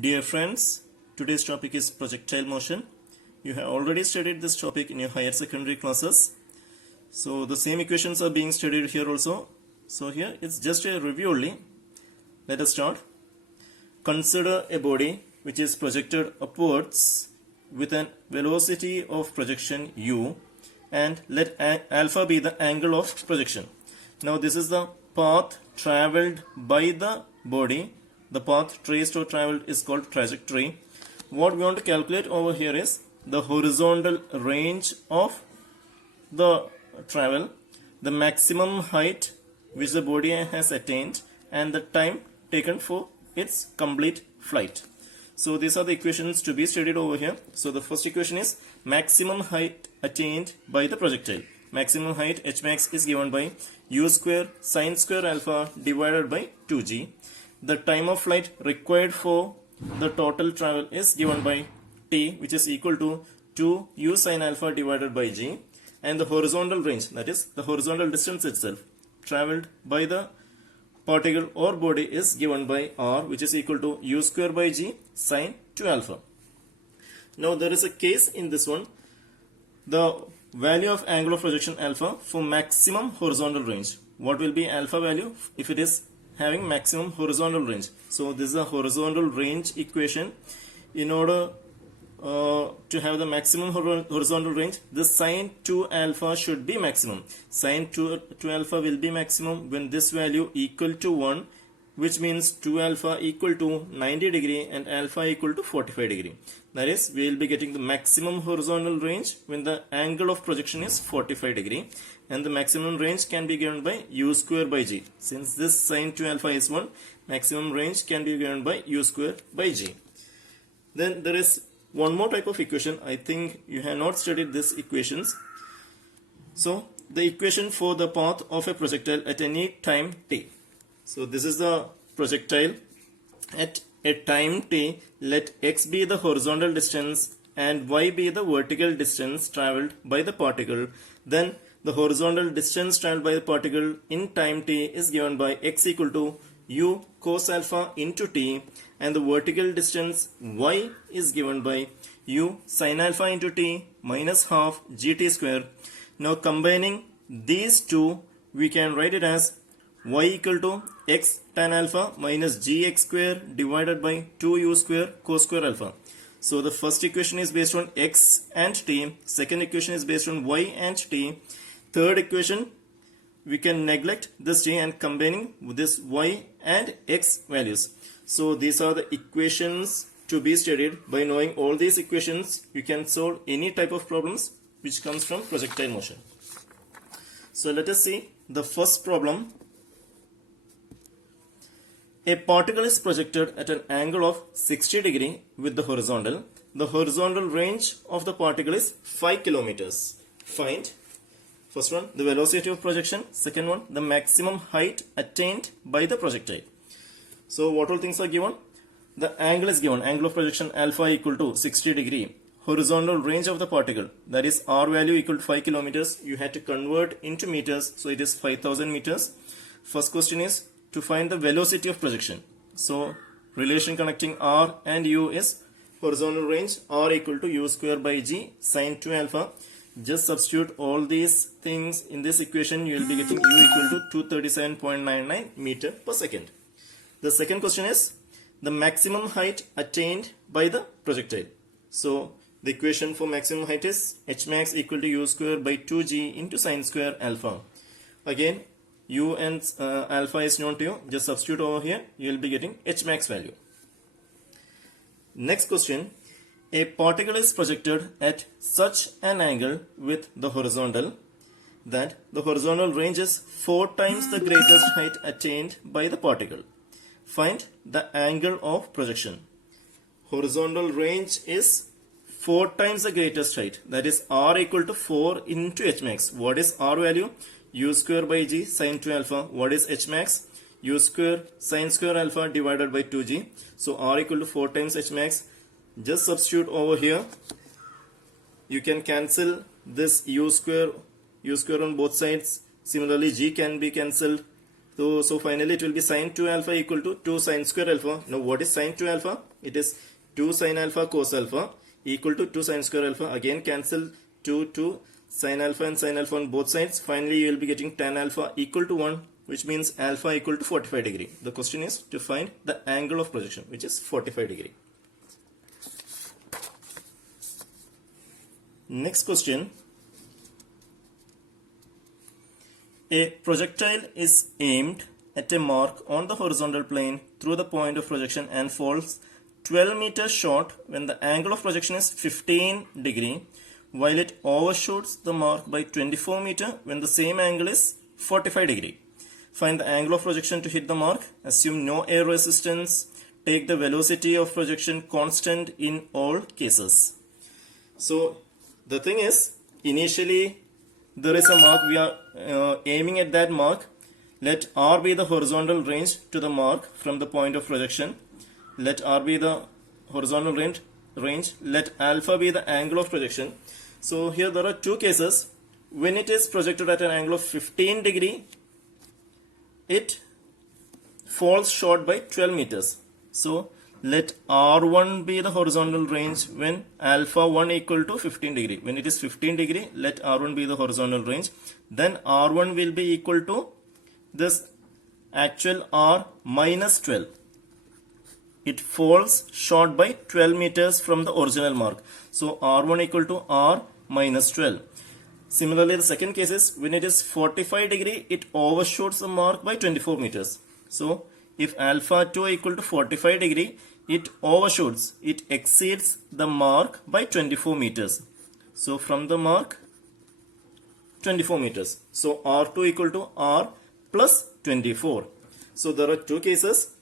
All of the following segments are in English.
Dear friends, today's topic is projectile motion. You have already studied this topic in your higher secondary classes. So the same equations are being studied here also. So here it's just a review only. Let us start. Consider a body which is projected upwards with an velocity of projection u, and let alpha be the angle of projection. Now this is the path traveled by the body. The path traced or traveled is called trajectory. What we want to calculate over here is the horizontal range of the travel, the maximum height which the body has attained, and the time taken for its complete flight. So these are the equations to be studied over here. So the first equation is maximum height attained by the projectile. Maximum height h max is given by u square sine square alpha divided by 2g. The time of flight required for the total travel is given by t, which is equal to 2 u sine alpha divided by g, and the horizontal range, that is the horizontal distance itself traveled by the particle or body, is given by r, which is equal to u square by g sine 2 alpha. Now there is a case in this one. The value of angle of projection alpha for maximum horizontal range. What will be alpha value if it is having maximum horizontal range? So this is a horizontal range equation. In order to have the maximum horizontal range, the sine 2 alpha should be maximum. Sine 2 alpha will be maximum when this value equal to 1, which means 2 alpha equal to 90 degree and alpha equal to 45 degree. That is, we will be getting the maximum horizontal range when the angle of projection is 45 degree, and the maximum range can be given by u square by g. Since this sine 2 alpha is 1, maximum range can be given by u square by g. Then there is one more type of equation. I think you have not studied these equations. So the equation for the path of a projectile at any time t. So this is the projectile at a time t. Let x be the horizontal distance and y be the vertical distance traveled by the particle. Then the horizontal distance traveled by the particle in time t is given by x equal to u cos alpha into t, and the vertical distance y is given by u sin alpha into t minus half gt square. Now combining these two, we can write it as y equal to x tan alpha minus gx square divided by 2u square cos square alpha. So the first equation is based on x and t, second equation is based on y and t, third equation we can neglect this t and combining with this y and x values. So these are the equations to be studied. By knowing all these equations, you can solve any type of problems which comes from projectile motion. So let us see the first problem. A particle is projected at an angle of 60 degree with the horizontal. The horizontal range of the particle is 5 kilometers. Find, first one, the velocity of projection. Second one, the maximum height attained by the projectile. So what all things are given? The angle is given. Angle of projection alpha equal to 60 degree. Horizontal range of the particle, that is r value equal to 5 kilometers. You had to convert into meters, so it is 5000 meters. First question is to find the velocity of projection. So relation connecting r and u is horizontal range r equal to u square by g sine 2 alpha. Just substitute all these things in this equation. You will be getting u equal to 237.99 meter per second. The second question is the maximum height attained by the projectile. So the equation for maximum height is h max equal to u square by 2g into sine square alpha. Again, u and alpha is known to you. Just substitute over here. You will be getting h max value. Next question. A particle is projected at such an angle with the horizontal that the horizontal range is 4 times the greatest height attained by the particle. Find the angle of projection. Horizontal range is 4 times the greatest height, that is r equal to 4 into h max. What is r value? U square by g sine 2 alpha. What is h max? U square sine square alpha divided by 2g. So r equal to 4 times h max. Just substitute over here. You can cancel this u square on both sides. Similarly, g can be cancelled. So finally it will be sine 2 alpha equal to 2 sine square alpha. Now what is sine 2 alpha? It is 2 sine alpha cos alpha equal to 2 sine square alpha. Again cancel 2 sine alpha and sine alpha on both sides. Finally you will be getting tan alpha equal to 1, which means alpha equal to 45 degree. The question is to find the angle of projection, which is 45 degree. Next question. A projectile is aimed at a mark on the horizontal plane through the point of projection and falls 12 meters short when the angle of projection is 15 degree, while it overshoots the mark by 24 meter when the same angle is 45 degree. Find the angle of projection to hit the mark. Assume no air resistance. Take the velocity of projection constant in all cases. So the thing is, initially there is a mark, we are aiming at that mark. Let R be the horizontal range to the mark from the point of projection. Let R be the horizontal range. Let alpha be the angle of projection. So here there are two cases. When it is projected at an angle of 15 degree, it falls short by 12 meters. So let R1 be the horizontal range when alpha 1 equal to 15 degree. When it is 15 degree, let R1 be the horizontal range. Then R1 will be equal to this actual R minus 12. It falls short by 12 meters from the original mark. So R1 equal to R minus 12. Similarly, the second case is when it is 45 degree, it overshoots the mark by 24 meters. So if alpha 2 equal to 45 degree, it overshoots, it exceeds the mark by 24 meters. So from the mark, 24 meters. So R2 equal to R plus 24. So there are two cases.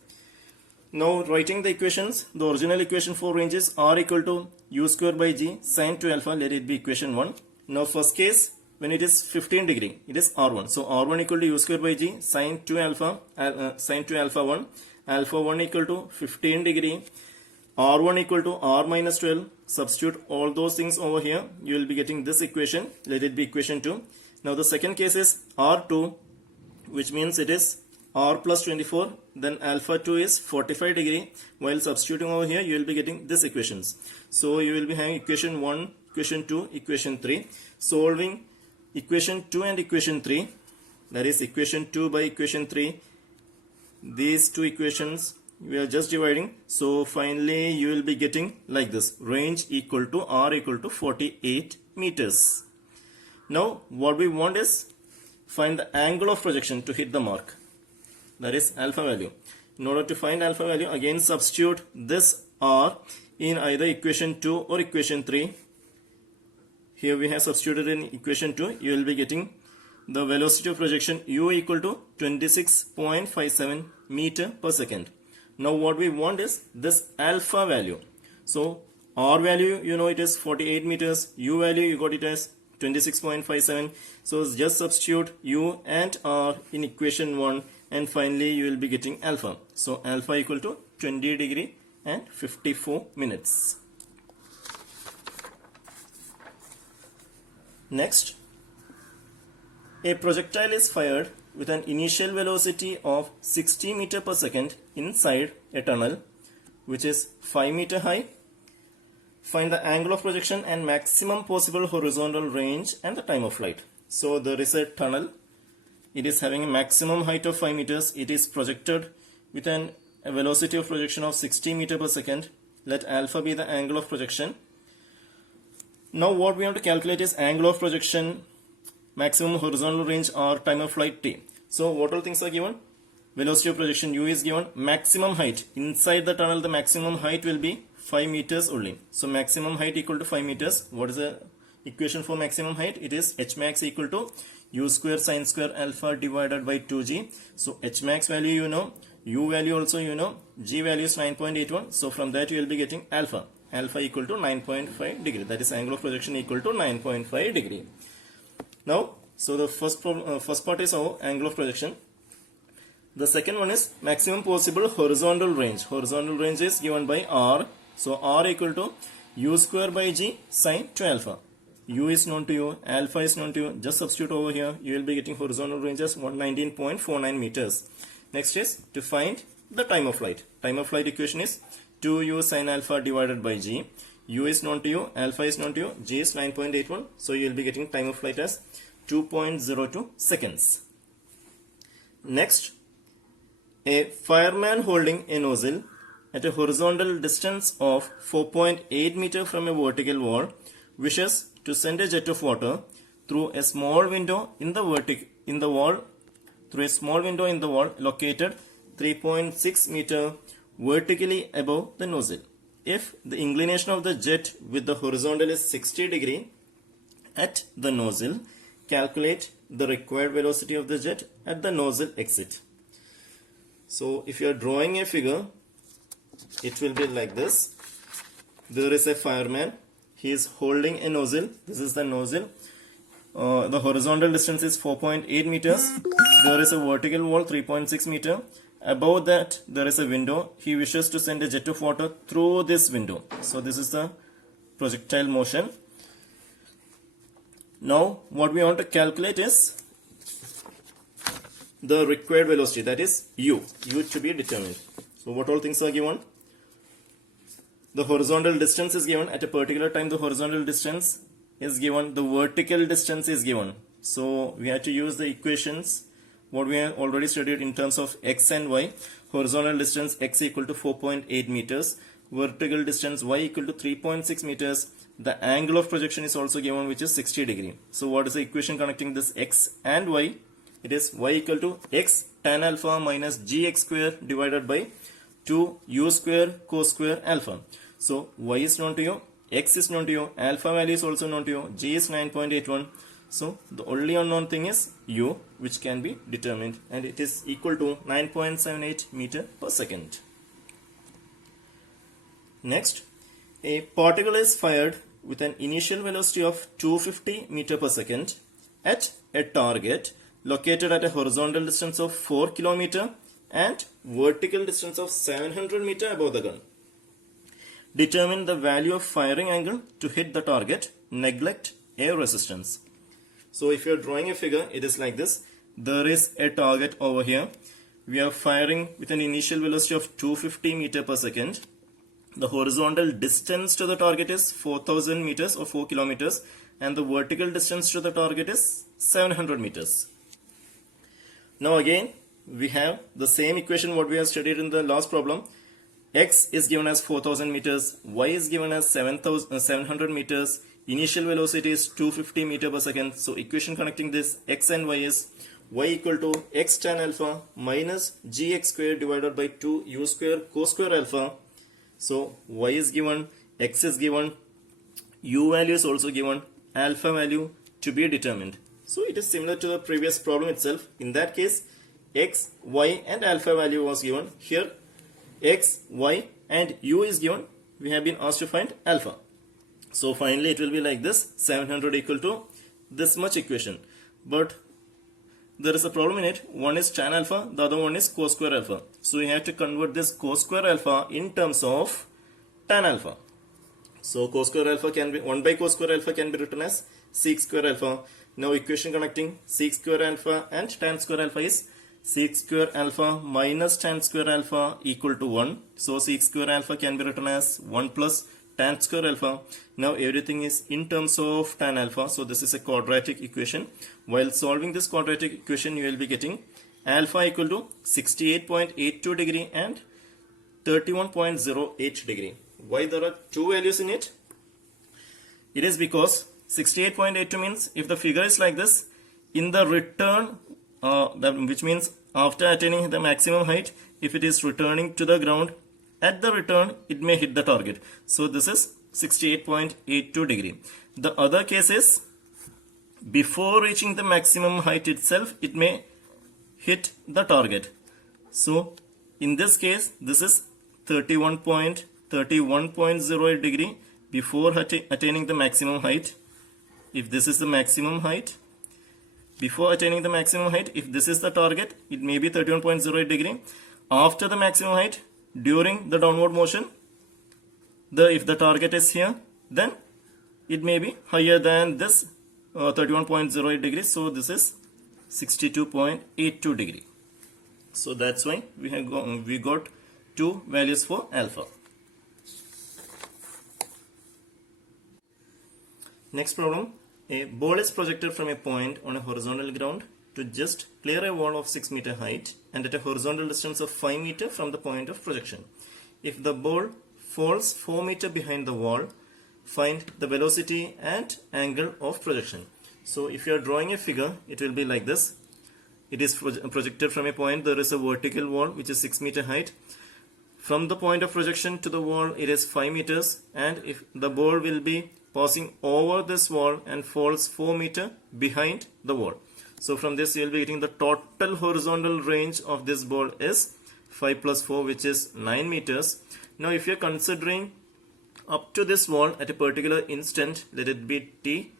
Now writing the equations, the original equation for range is R equal to U square by G sine 2 alpha, let it be equation 1. Now first case, when it is 15 degree, it is R1. So R1 equal to U square by G sine 2 alpha, sine 2 alpha 1, alpha 1 equal to 15 degree, R1 equal to R minus 12. Substitute all those things over here. You will be getting this equation. Let it be equation 2. Now the second case is R2, which means it is R plus 24. Then alpha 2 is 45 degree. While substituting over here, you will be getting this equations. So you will be having equation 1, equation 2, equation 3. Solving equation 2 and equation 3. That is equation 2 by equation 3. These two equations we are just dividing. So finally you will be getting like this. Range equal to R equal to 48 meters. Now what we want is find the angle of projection to hit the mark. That is alpha value. In order to find alpha value, again substitute this R in either equation 2 or equation 3. Here we have substituted in equation 2. You will be getting the velocity of projection U equal to 26.57 meter per second. Now what we want is this alpha value. So R value, you know, it is 48 meters. U value, you got it as 26.57. So just substitute U and R in equation 1 and finally you will be getting alpha. So alpha equal to 20 degree and 54 minutes. Next, a projectile is fired with an initial velocity of 60 meter per second inside a tunnel which is 5 meter high. Find the angle of projection and maximum possible horizontal range and the time of flight. So there is a tunnel. It is having a maximum height of 5 meters. It is projected with a velocity of projection of 60 meter per second. Let alpha be the angle of projection. Now what we have to calculate is angle of projection, maximum horizontal range or time of flight t. So what all things are given? Velocity of projection U is given. Maximum height. Inside the tunnel the maximum height will be 5 meters only. So maximum height equal to 5 meters. What is the equation for maximum height? It is H max equal to U square sine square alpha divided by 2G. So H max value you know, U value also you know, G value is 9.81. So from that you will be getting alpha. Alpha equal to 9.5 degree. That is angle of projection equal to 9.5 degree. Now, so the first part is our angle of projection. The second one is maximum possible horizontal range. Horizontal range is given by R. So R equal to U square by G sine 2 alpha. u is known to you, alpha is known to you. Just substitute over here. You will be getting horizontal range as 119.49 meters. Next is to find the time of flight. Time of flight equation is 2u sin alpha divided by g. U is known to you, alpha is known to you, g is 9.81. So you will be getting time of flight as 2.02 seconds. Next, a fireman holding a nozzle at a horizontal distance of 4.8 meter from a vertical wall wishes to send a jet of water through a small window in the wall located 3.6 meter vertically above the nozzle. If the inclination of the jet with the horizontal is 60 degree at the nozzle, calculate the required velocity of the jet at the nozzle exit. So if you are drawing a figure, it will be like this. There is a fireman. He is holding a nozzle. This is the nozzle. The horizontal distance is 4.8 meters. There is a vertical wall 3.6 meter. Above that there is a window. He wishes to send a jet of water through this window. So this is the projectile motion. Now what we want to calculate is the required velocity, that is u to be determined. So what all things are given? The horizontal distance is given. At a particular time the horizontal distance is given, the vertical distance is given. So we have to use the equations what we have already studied in terms of x and y. Horizontal distance x equal to 4.8 meters, vertical distance y equal to 3.6 meters. The angle of projection is also given, which is 60 degree. So what is the equation connecting this x and y? It is y equal to x tan alpha minus gx square divided by 2u square cos square alpha. So y is known to you, x is known to you, alpha value is also known to you, g is 9.81. So the only unknown thing is u, which can be determined, and it is equal to 9.78 meter per second. Next, a particle is fired with an initial velocity of 250 meter per second at a target located at a horizontal distance of 4 km and vertical distance of 700 meter above the gun. Determine the value of firing angle to hit the target. Neglect air resistance. So if you are drawing a figure, it is like this. There is a target over here. We are firing with an initial velocity of 250 meter per second. The horizontal distance to the target is 4000 meters or 4 kilometers, and the vertical distance to the target is 700 meters. Now again we have the same equation what we have studied in the last problem. X is given as 4000 meters, y is given as 700 meters, initial velocity is 250 meter per second. So equation connecting this x and y is y equal to x tan alpha minus gx square divided by 2u square cos square alpha. So y is given, x is given, u value is also given, alpha value to be determined. So it is similar to the previous problem itself. In that case, x, y and alpha value was given. Here x, y and u is given. We have been asked to find alpha. So finally it will be like this, 700 equal to this much equation. But there is a problem in it. One is tan alpha, the other one is cos square alpha. So we have to convert this cos square alpha in terms of tan alpha. So cos square alpha can be 1 by cos square alpha can be written as sec square alpha. Now equation connecting sec square alpha and tan square alpha is sec square alpha minus tan square alpha equal to 1. So sec square alpha can be written as 1 plus tan square alpha. Now everything is in terms of tan alpha. So this is a quadratic equation. While solving this quadratic equation, you will be getting alpha equal to 68.82 degree and 31.08 degree. Why there are two values in it? It is because 68.82 means if the figure is like this, in the return, which means after attaining the maximum height, if it is returning to the ground, at the return it may hit the target. So this is 68.82 degree. The other case is before reaching the maximum height itself, it may hit the target. So in this case, this is 31.08 degree before attaining the maximum height. If this is the maximum height, before attaining the maximum height, if this is the target, it may be 31.08 degree. After the maximum height, during the downward motion, if the target is here, then it may be higher than this 31.08 degrees. So this is 62.82 degree. So that's why we got two values for alpha. Next problem. A ball is projected from a point on a horizontal ground to just clear a wall of 6 meter height and at a horizontal distance of 5 meter from the point of projection. If the ball falls 4 meter behind the wall, find the velocity and angle of projection. So if you are drawing a figure, it will be like this. It is projected from a point. There is a vertical wall which is 6 meter height. From the point of projection to the wall, it is 5 meters, and if the ball will be passing over this wall and falls 4 meter behind the wall. So from this you will be getting the total horizontal range of this ball is 5 plus 4, which is 9 meters. Now if you are considering up to this wall at a particular instant, let it be t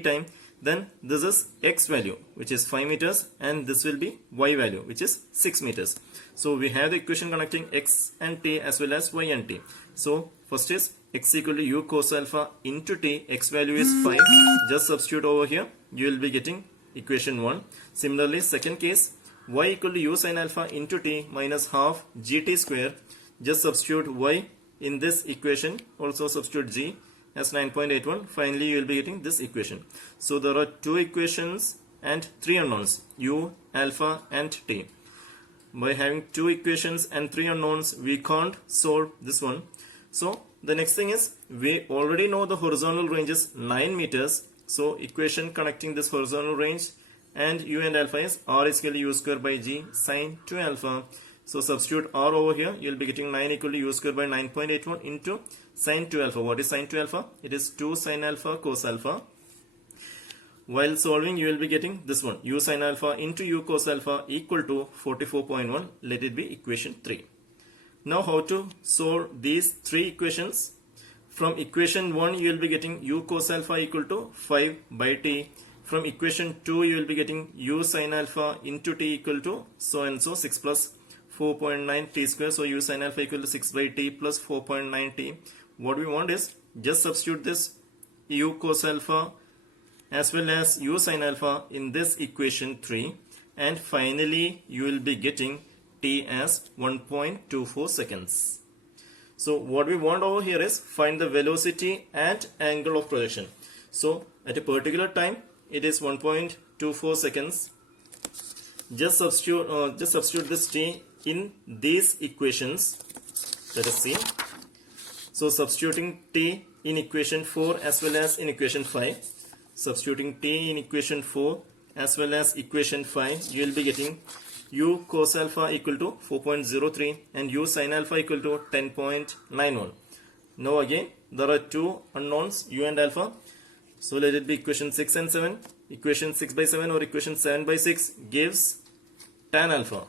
time, then this is x value, which is 5 meters, and this will be y value, which is 6 meters. So we have the equation connecting x and t as well as y and t. So first is x equal to u cos alpha into t. X value is 5. Just substitute over here. You will be getting equation 1. Similarly, second case, y equal to u sin alpha into t minus half gt square. Just substitute y in this equation. Also substitute g as 9.81. Finally, you will be getting this equation. So there are two equations and three unknowns, u, alpha and t. By having two equations and three unknowns, we can't solve this one. So the next thing is, we already know the horizontal range is 9 meters. So equation connecting this horizontal range and u and alpha is r is equal to u square by g sine 2 alpha. So substitute r over here. You will be getting 9 equal to u square by 9.81 into sine 2 alpha. What is sine 2 alpha? It is 2 sine alpha cos alpha. While solving, you will be getting this one, u sin alpha into u cos alpha equal to 44.1. Let it be equation 3. Now how to solve these three equations? From equation 1, you will be getting u cos alpha equal to 5 by t. From equation 2, you will be getting u sin alpha into t equal to so and so 6 plus 4.9 t square. So u sin alpha equal to 6 by t plus 4.9 t. What we want is just substitute this u cos alpha as well as u sin alpha in this equation 3, and finally you will be getting t as 1.24 seconds. So what we want over here is find the velocity and angle of projection. So at a particular time it is 1.24 seconds. Just substitute this t in these equations. Let us see. So substituting t in equation 4 as well as in equation 5. Substituting t in equation 4 as well as equation 5, you will be getting u cos alpha equal to 4.03 and u sin alpha equal to 10.91. Now again there are two unknowns, u and alpha. So let it be equation 6 and 7. Equation 6 by 7 or equation 7 by 6 gives tan alpha.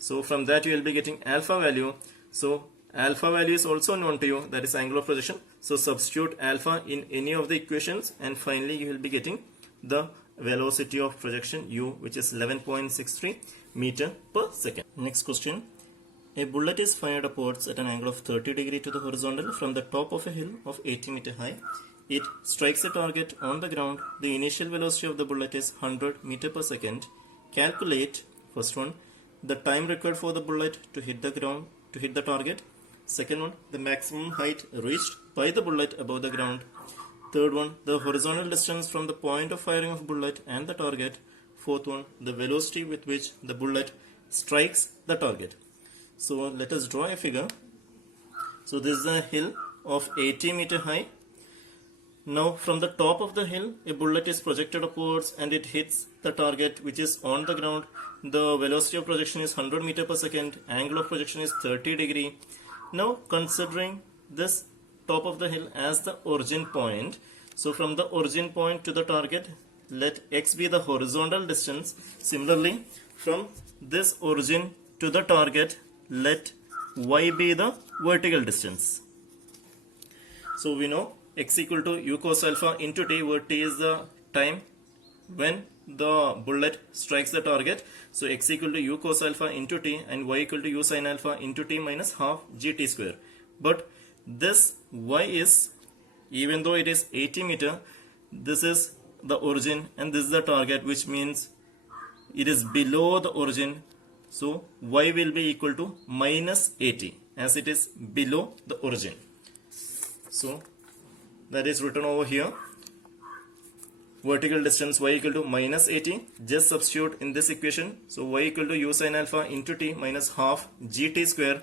So from that you will be getting alpha value. So alpha value is also known to you, that is angle of projection. So substitute alpha in any of the equations, and finally you will be getting the velocity of projection u, which is 11.63 meter per second. Next question. A bullet is fired upwards at an angle of 30 degree to the horizontal from the top of a hill of 80 meter high. It strikes a target on the ground. The initial velocity of the bullet is 100 meter per second. Calculate, first one, the time required for the bullet to hit the ground, to hit the target. Second one, the maximum height reached by the bullet above the ground. Third one, the horizontal distance from the point of firing of bullet and the target. Fourth one, the velocity with which the bullet strikes the target. So let us draw a figure. So this is a hill of 80 meter high. Now from the top of the hill, a bullet is projected upwards and it hits the target which is on the ground. The velocity of projection is 100 meter per second. Angle of projection is 30 degree. Now considering this top of the hill as the origin point, so from the origin point to the target, let x be the horizontal distance. Similarly, from this origin to the target, let y be the vertical distance. So we know x equal to u cos alpha into t, where t is the time when the bullet strikes the target. So x equal to u cos alpha into t and y equal to u sin alpha into t minus half gt square. But this y is even though it is 80 meter, this is the origin and this is the target, which means it is below the origin. So y will be equal to minus 80 as it is below the origin. So that is written over here. Vertical distance y equal to minus 80. Just substitute in this equation. So y equal to u sin alpha into t minus half gt square.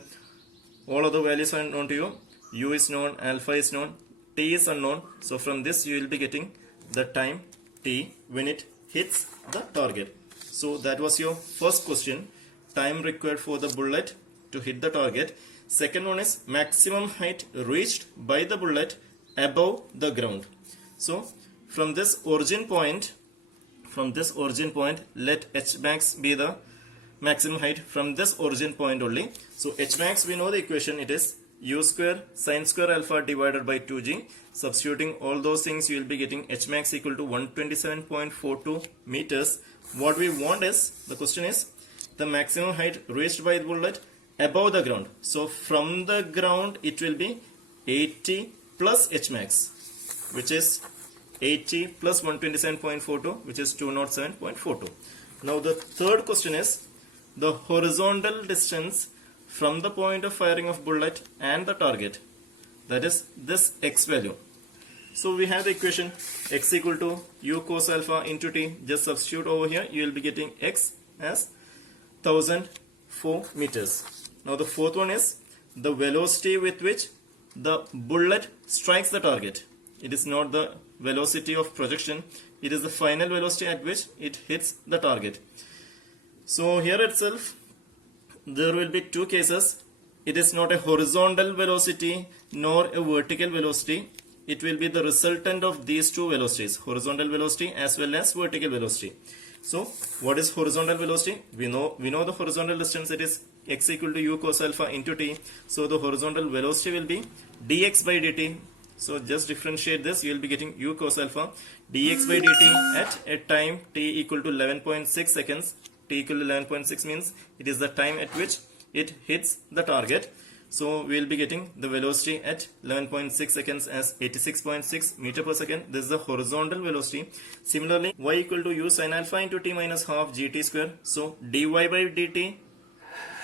All other values are known to you. U is known, alpha is known, t is unknown. So from this you will be getting the time t when it hits the target. So that was your first question. Time required for the bullet to hit the target. Second one is maximum height reached by the bullet above the ground. So from this origin point, let h max be the maximum height from this origin point only. So h max, we know the equation, it is u square sin square alpha divided by 2g. Substituting all those things, you will be getting h max equal to 127.42 meters. What we want is, the question is, the maximum height reached by the bullet above the ground. So from the ground it will be 80 plus h max, which is 80 plus 127.42, which is 207.42. Now the third question is the horizontal distance from the point of firing of bullet and the target, that is this x value. So we have the equation x equal to u cos alpha into t. Just substitute over here, you will be getting x as 1004 meters. Now the fourth one is the velocity with which the bullet strikes the target. It is not the velocity of projection, it is the final velocity at which it hits the target. So here itself there will be two cases. It is not a horizontal velocity nor a vertical velocity. It will be the resultant of these two velocities, horizontal velocity as well as vertical velocity. So what is horizontal velocity? We know the horizontal distance, it is x equal to u cos alpha into t. So the horizontal velocity will be dx by dt. So just differentiate this, you will be getting u cos alpha dx by dt at a time t equal to 11.6 seconds. T equal to 11.6 means it is the time at which it hits the target. So we will be getting the velocity at 11.6 seconds as 86.6 meter per second. This is the horizontal velocity. Similarly, y equal to u sin alpha into t minus half gt square. So dy by dt,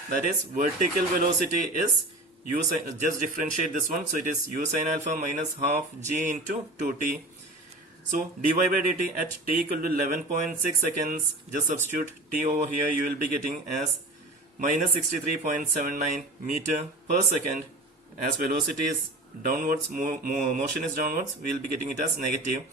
that is vertical velocity, is u sin, just differentiate this one. So it is u sin alpha minus half g into 2t. So dy by dt at t equal to 11.6 seconds, just substitute t over here, you will be getting as minus 63.79 meter per second. As velocity is downwards, motion is downwards, we will be getting it as negative.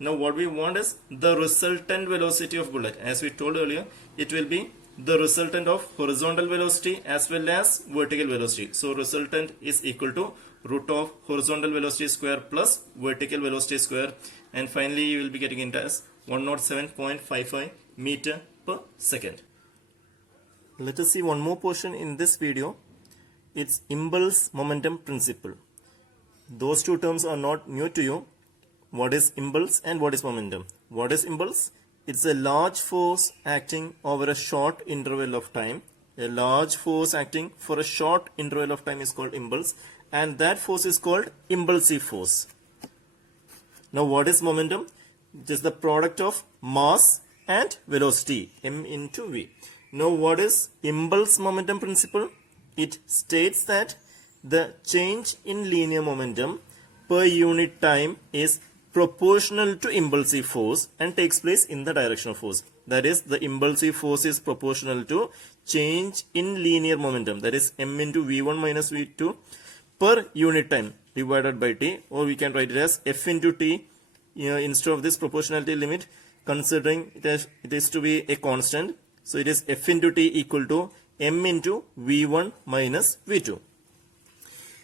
Now what we want is the resultant velocity of bullet. As we told earlier, it will be the resultant of horizontal velocity as well as vertical velocity. So resultant is equal to root of horizontal velocity square plus vertical velocity square, and finally you will be getting it as 107.55 meter per second. Let us see one more portion in this video. It's impulse momentum principle. Those two terms are not new to you. What is impulse and what is momentum? What is impulse? It's a large force acting over a short interval of time. A large force acting for a short interval of time is called impulse, and that force is called impulsive force. Now what is momentum? It is the product of mass and velocity, m into v. Now what is impulse momentum principle? It states that the change in linear momentum per unit time is proportional to impulsive force and takes place in the direction of force. That is, the impulsive force is proportional to change in linear momentum, that is m into v1 minus v2 per unit time divided by t, or we can write it as f into t, instead of this proportionality limit, considering it is to be a constant. So it is f into t equal to m into v1 minus v2.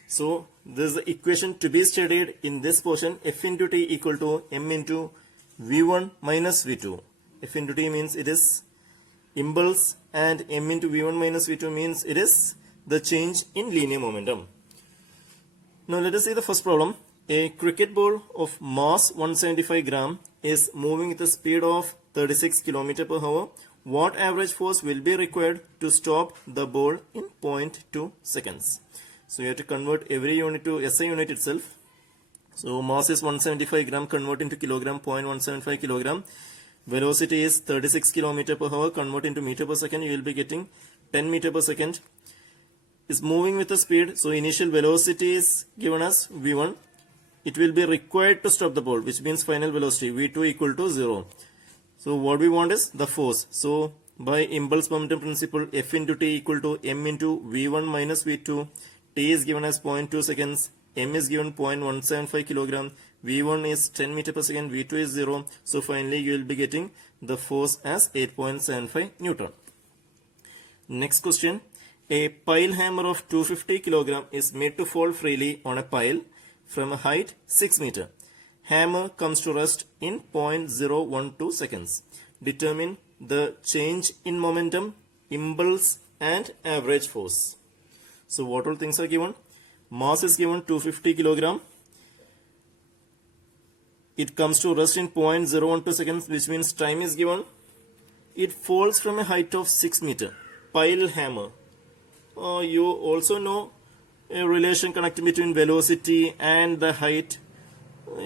So this is the equation to be studied in this portion. F into t equal to m into v1 minus v2. F into t means it is impulse, and m into v1 minus v2 means it is the change in linear momentum. Now let us see the first problem. A cricket ball of mass 175 gram is moving with a speed of 36 km per hour. What average force will be required to stop the ball in 0.2 seconds? So you have to convert every unit to SI unit itself. So mass is 175 gram, convert into kilogram, 0.175 kilogram. Velocity is 36 kilometer per hour, convert into meter per second, you will be getting 10 meter per second. Is moving with the speed, so initial velocity is given as v1. It will be required to stop the ball, which means final velocity v2 equal to 0. So what we want is the force. So by impulse momentum principle, F into t equal to m into v1 minus v2. T is given as 0.2 seconds, m is given 0.175 kilogram, v1 is 10 meter per second, v2 is 0. So finally you will be getting the force as 8.75 Newton. Next question. A pile hammer of 250 kg is made to fall freely on a pile from a height 6 meter. Hammer comes to rest in 0.012 seconds. Determine the change in momentum, impulse and average force. So what all things are given? Mass is given 250 kg. It comes to rest in 0.012 seconds, which means time is given. It falls from a height of 6 meter. Pile hammer. You also know a relation connected between velocity and the height.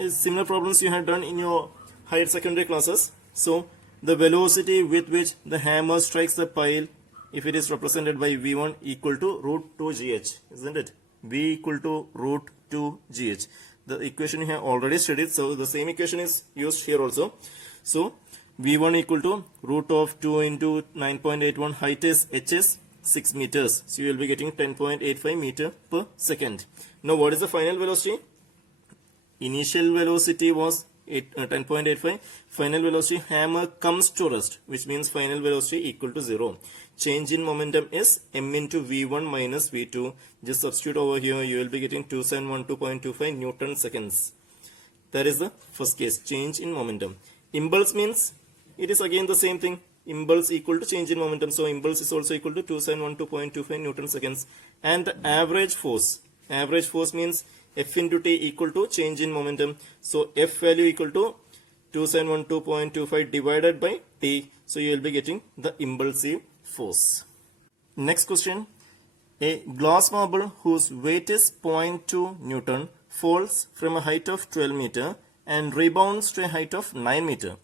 Similar problems you had done in your higher secondary classes. So the velocity with which the hammer strikes the pile, if it is represented by v1 equal to root 2 gh, isn't it? V equal to root 2 gh. The equation you have already studied, so the same equation is used here also. So v1 equal to root of 2 into 9.81, height is h is 6 meters. So you will be getting 10.85 meter per second. Now what is the final velocity? Initial velocity was 10.85. Final velocity, hammer comes to rest, which means final velocity equal to 0. Change in momentum is m into v1 minus v2. Just substitute over here, you will be getting 2712.25 Newton seconds. That is the first case, change in momentum. Impulse means it is again the same thing. Impulse equal to change in momentum. So impulse is also equal to 2712.25 Newton seconds. And the average force. Average force means F into T equal to change in momentum. So F value equal to 2712.25 divided by T. So you will be getting the impulsive force. Next question. A glass marble whose weight is 0.2 Newton falls from a height of 12 meter and rebounds to a height of 9 meter.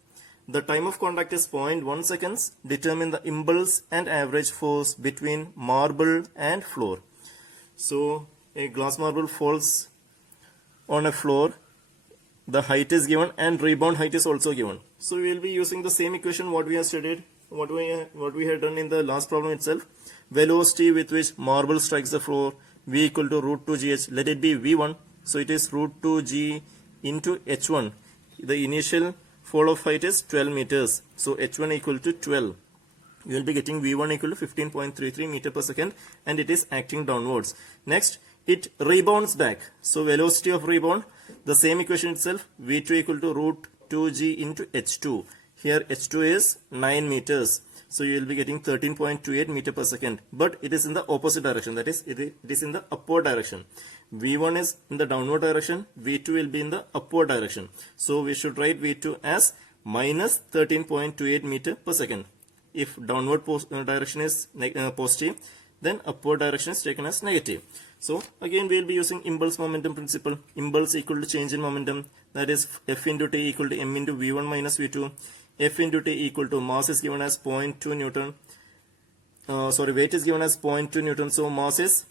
The time of contact is 0.1 seconds. Determine the impulse and average force between marble and floor. So a glass marble falls on a floor. The height is given and rebound height is also given. So we will be using the same equation what we have studied, what we had done in the last problem itself. Velocity with which marble strikes the floor, V equal to root 2 gh. Let it be V1. So it is root 2 g into h1. The initial fall of height is 12 meters. So h1 equal to 12. You will be getting v1 equal to 15.33 meter per second, and it is acting downwards. Next, it rebounds back. So velocity of rebound, the same equation itself, v2 equal to root 2g into h2. Here h2 is 9 meters. So you will be getting 13.28 meter per second. But it is in the opposite direction. That is, it is in the upward direction. V1 is in the downward direction. V2 will be in the upward direction. So we should write V2 as minus 13.28 meter per second. If downward direction is positive, then upward direction is taken as negative. So again we will be using impulse momentum principle. Impulse equal to change in momentum. That is F into T equal to M into V1 minus V2. F into T equal to mass is given as 0.2 Newton. Weight is given as 0.2 Newton. So mass is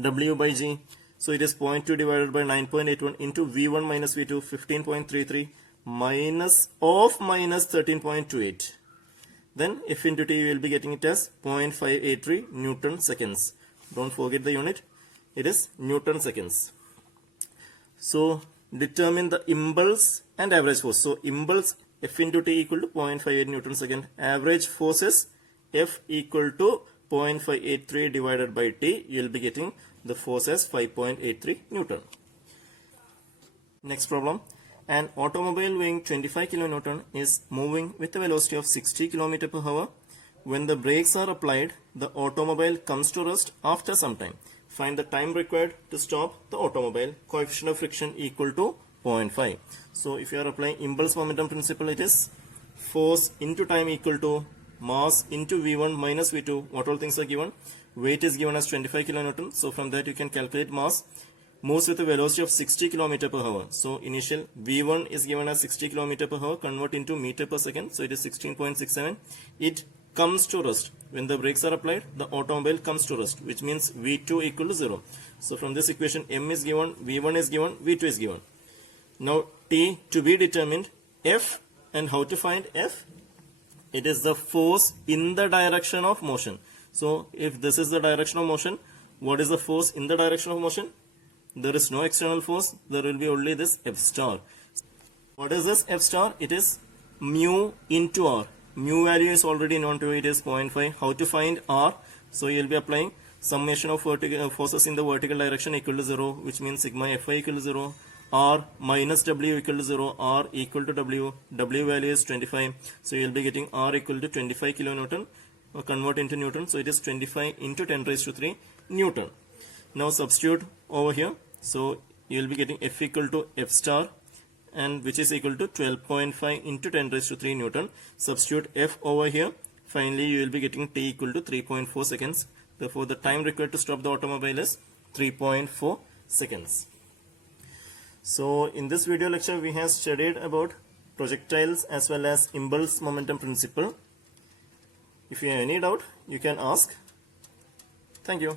W by G. So it is 0.2 divided by 9.81 into V1 minus V2, 15.33 minus 13.28. Then F into T you will be getting it as 0.583 Newton seconds. Don't forget the unit. It is Newton seconds. So determine the impulse and average force. So impulse F into T equal to 0.58 Newton second. Average force is F equal to 0.583 divided by T. You will be getting the force as 5.83 Newton. Next problem. An automobile weighing 25 kilonewton is moving with a velocity of 60 km per hour. When the brakes are applied, the automobile comes to rest after some time. Find the time required to stop the automobile. Coefficient of friction equal to 0.5. So if you are applying impulse momentum principle, it is force into time equal to mass into V1 minus V2. What all things are given? Weight is given as 25 kilonewton. So from that you can calculate mass. moves with a velocity of 60 km per hour. So initial v1 is given as 60 km per hour, convert into meter per second, so it is 16.67. It comes to rest. When the brakes are applied, the automobile comes to rest, which means v2 equal to 0. So from this equation, m is given, v1 is given, v2 is given. Now t to be determined, f, and how to find f? It is the force in the direction of motion. So if this is the direction of motion, what is the force in the direction of motion? There is no external force, there will be only this F star. What is this F star? It is mu into R. Mu value is already known to you, it is 0.5. How to find R? So you will be applying summation of forces in the vertical direction equal to 0, which means sigma Fi equal to 0. R minus W equal to 0, R equal to W. W value is 25. So you will be getting R equal to 25 kilonewton. Convert into Newton. So it is 25 into 10 raised to 3 Newton. Now substitute over here. So you will be getting F equal to F star, and which is equal to 12.5 into 10 raised to 3 Newton. Substitute F over here. Finally, you will be getting T equal to 3.4 seconds. Therefore, the time required to stop the automobile is 3.4 seconds. So in this video lecture, we have studied about projectiles as well as impulse momentum principle. If you have any doubt, you can ask. Thank you.